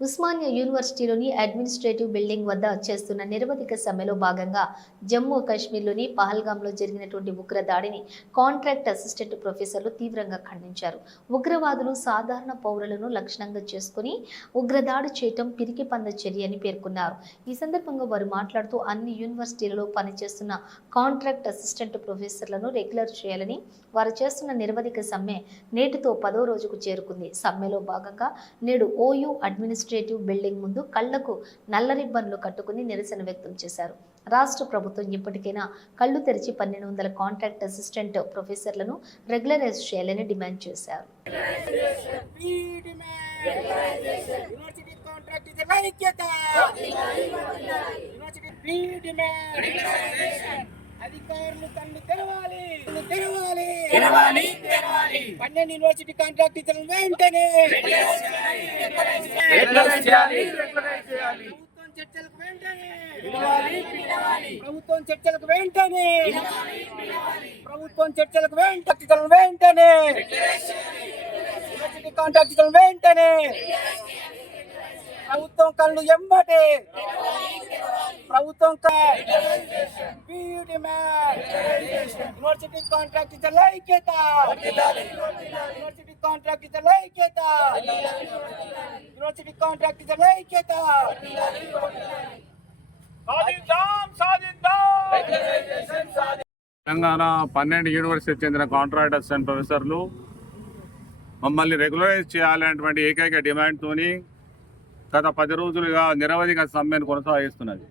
Osmania యూనివర్సిటీలోని administrative building వద్ద చేస్తున్న నిరవధిక సమ్మెలో భాగంగా జమ్మూ కాశ్మీర్లోని పహల్గామ్లో జరిగినటువంటి ఉగ్ర దాడిని కాంట్రాక్ట్ అసిస్టెంట్ ప్రొఫెసర్లు తీవ్రంగా ఖండించారు. ఉగ్రవాదులు సాధారణ పౌరులను లక్షణంగా చేసుకుని ఉగ్రదాడి చేయటం పిరికి పంద చర్య అని పేర్కొన్నారు. ఈ సందర్భంగా వారు మాట్లాడుతూ అన్ని యూనివర్సిటీలలో పనిచేస్తున్న కాంట్రాక్ట్ అసిస్టెంట్ ప్రొఫెసర్లను రెగ్యులర్ చేయాలని వారు చేస్తున్న నిరవధిక సమ్మె నేటితో పదో రోజుకు చేరుకుంది. సమ్మెలో భాగంగా నేడు ఓయూ అడ్మినిస్ట్రేటివ్ బిల్డింగ్ ముందు కళ్ళకు నల్ల రిబ్బన్లు కట్టుకుని నిరసన వ్యక్తం చేశారు. రాష్ట్ర ప్రభుత్వం ఇప్పటికైనా కళ్ళు తెరిచి పన్నెండు వందల కాంట్రాక్ట్ అసిస్టెంట్ ప్రొఫెసర్లను రెగ్యులరైజ్ చేయాలని డిమాండ్ చేశారు. అధికారులు తెరవాలి తెరవాలి తెరవాలి పన్నెండు యూనివర్సిటీ కాంట్రాక్ట్ ఇతరులు వెంటనే ప్రభుత్వం చర్చలకు వెంటనే. ప్రభుత్వం చర్చలకు వెంటనే. ప్రభుత్వం చర్చలకు వెంటనే వెంటనే. యూనివర్సిటీ కాంట్రాక్ట్ వెంటనే. ప్రభుత్వం కళ్ళు ఎంబటే ప్రభుత్వం యూనివర్సిటీ కాంట్రాక్ట్ ఐక్యత యూనివర్సిటీ కాంట్రాక్ట్ ఇతరుల ఐక్యత యూనివర్సిటీ కాంట్రాక్ట్ ఇతరుల ఐక్యత తెలంగాణ పన్నెండు యూనివర్సిటీకి చెందిన కాంట్రాక్ట్ అసిస్టెంట్ ప్రొఫెసర్లు మమ్మల్ని రెగ్యులరైజ్ చేయాలనేటువంటి ఏకైక డిమాండ్తోని గత పది రోజులుగా నిరవధిక సమ్మెను కొనసాగిస్తున్నది.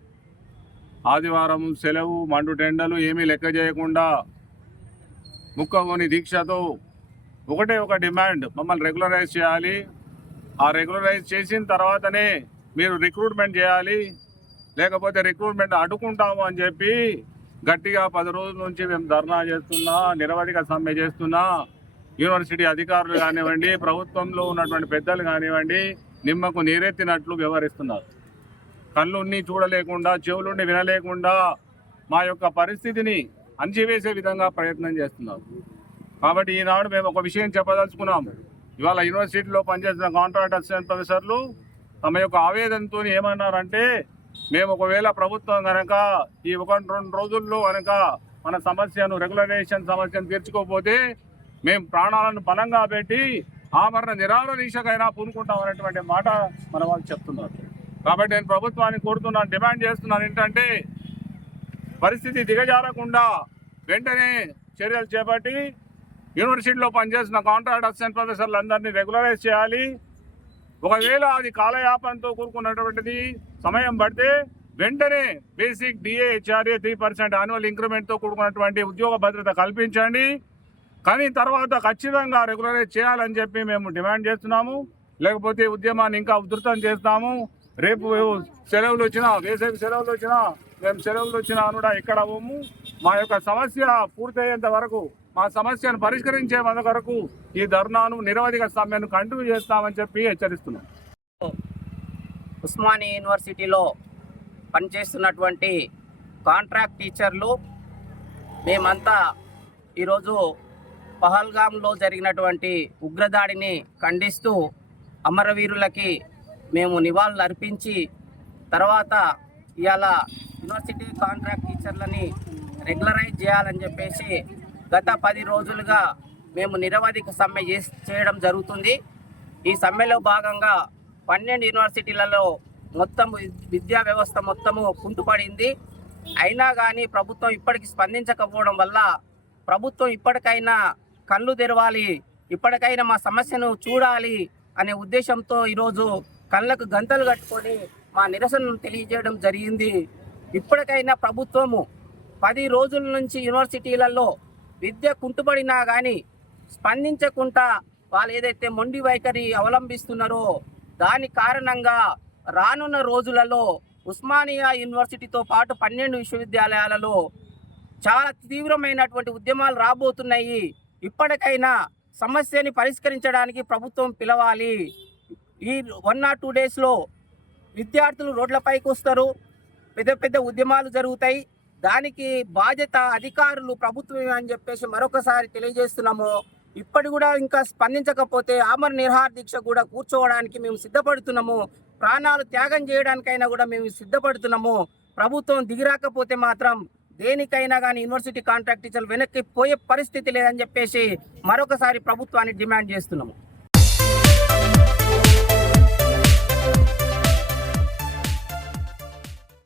ఆదివారం సెలవు మండు టెండలు ఏమీ లెక్క చేయకుండా ముక్కగోని దీక్షతో ఒకటే ఒక డిమాండ్ మమ్మల్ని రెగ్యులరైజ్ చేయాలి. ఆ రెగ్యులరైజ్ చేసిన తర్వాతనే మీరు రిక్రూట్మెంట్ చేయాలి. లేకపోతే రిక్రూట్మెంట్ అడ్డుకుంటాము అని చెప్పి గట్టిగా పది రోజుల నుంచి మేము ధర్నా చేస్తున్నా నిరవధిక సమ్మె చేస్తున్నా. యూనివర్సిటీ అధికారులు కానివ్వండి ప్రభుత్వంలో ఉన్నటువంటి పెద్దలు కానివ్వండి నిమ్మకు నీరెత్తినట్లు వ్యవహరిస్తున్నారు. కళ్ళున్ని చూడలేకుండా చెవులుండి వినలేకుండా మా యొక్క పరిస్థితిని అంచివేసే విధంగా ప్రయత్నం చేస్తున్నారు. కాబట్టి ఈనాడు మేము ఒక విషయం చెప్పదలుచుకున్నాము. ఇవాళ యూనివర్సిటీలో పనిచేసిన కాంట్రాక్ట్ అసిస్టెంట్ ప్రొఫెసర్లు తమ యొక్క ఆవేదనతో ఏమన్నారంటే మేము ఒకవేళ ప్రభుత్వం కనుక ఈ ఒక రెండు రోజుల్లో కనుక మన సమస్యను రెగ్యులరైజేషన్ సమస్యను తీర్చుకోకపోతే మేము ప్రాణాలను బలంగా పెట్టి ఆమరణ నిరాహార దీక్షకైనా పూనుకుంటాం మాట మన వాళ్ళు చెప్తున్నారు. కాబట్టి నేను ప్రభుత్వాన్ని కోరుతున్నాను డిమాండ్ చేస్తున్నాను ఏంటంటే పరిస్థితి దిగజారకుండా వెంటనే చర్యలు చేపట్టి యూనివర్సిటీలో పనిచేస్తున్న కాంట్రాక్ట్ అసిస్టెంట్ ప్రొఫెసర్లందరినీ రెగ్యులరైజ్ చేయాలి. ఒకవేళ అది కాలయాపనతో కూడుకున్నటువంటిది సమయం పడితే వెంటనే basic DA HRA three percent annual ఇంక్రిమెంట్తో కూడుకున్నటువంటి ఉద్యోగ భద్రత కల్పించండి. కానీ తర్వాత ఖచ్చితంగా రెగ్యులరైజ్ చేయాలని చెప్పి మేము డిమాండ్ చేస్తున్నాము. లేకపోతే ఉద్యమాన్ని ఇంకా ఉధృతం చేస్తాము. రేపు సెలవులు వచ్చినా వేసవి సెలవులు వచ్చినా మేము సెలవులు వచ్చినా కూడా ఇక్కడ పోము. మా యొక్క సమస్య పూర్తయ్యేంత వరకు మా సమస్యను పరిష్కరించే వరకు ఈ ధర్నాను నిరవధిక సమ్మెను కంటిన్యూ చేస్తామని చెప్పి హెచ్చరిస్తున్నాం. ఉస్మానియా యూనివర్సిటీలో పనిచేస్తున్నటువంటి కాంట్రాక్ట్ టీచర్లు మేమంతా ఈరోజు పహల్గామ్లో జరిగినటువంటి ఉగ్రదాడిని ఖండిస్తూ అమరవీరులకి మేము నివాళులు అర్పించి తర్వాత ఇవాళ యూనివర్సిటీ కాంట్రాక్ట్ టీచర్లని రెగ్యులరైజ్ చేయాలని చెప్పేసి గత పది రోజులుగా మేము నిరవధిక సమ్మె చేయడం జరుగుతుంది. ఈ సమ్మెలో భాగంగా పన్నెండు యూనివర్సిటీలలో మొత్తం విద్యా వ్యవస్థ మొత్తము కుంటుపడింది. అయినా కానీ ప్రభుత్వం ఇప్పటికి స్పందించకపోవడం వల్ల ప్రభుత్వం ఇప్పటికైనా కళ్ళు తెరవాలి ఇప్పటికైనా మా సమస్యను చూడాలి అనే ఉద్దేశంతో ఈరోజు కళ్ళకు గంతలు కట్టుకొని మా నిరసనను తెలియజేయడం జరిగింది. ఇప్పటికైనా ప్రభుత్వము పది రోజుల నుంచి యూనివర్సిటీలలో విద్య కుంటుపడినా కానీ స్పందించకుండా వాళ్ళు ఏదైతే మొండి వైఖరి అవలంబిస్తున్నారో దాని కారణంగా రానున్న రోజులలో ఉస్మానియా యూనివర్సిటీతో పాటు పన్నెండు విశ్వవిద్యాలయాలలో చాలా తీవ్రమైనటువంటి ఉద్యమాలు రాబోతున్నాయి. ఇప్పటికైనా సమస్యని పరిష్కరించడానికి ప్రభుత్వం పిలవాలి. ఈ వన్ ఆర్ టూ డేస్లో విద్యార్థులు రోడ్లపైకి వస్తారు. పెద్ద పెద్ద ఉద్యమాలు జరుగుతాయి. దానికి బాధ్యత అధికారులు ప్రభుత్వం అని చెప్పేసి మరొకసారి తెలియజేస్తున్నాము. ఇప్పటి కూడా ఇంకా స్పందించకపోతే ఆమర నిర్హార దీక్ష కూడా కూర్చోవడానికి మేము సిద్ధపడుతున్నాము. ప్రాణాలు త్యాగం చేయడానికైనా కూడా మేము సిద్ధపడుతున్నాము. ప్రభుత్వం దిగిరాకపోతే మాత్రం దేనికైనా కానీ యూనివర్సిటీ కాంట్రాక్ట్ టీచర్లు వెనక్కి పోయే పరిస్థితి లేదని చెప్పేసి మరొకసారి ప్రభుత్వాన్ని డిమాండ్ చేస్తున్నాము.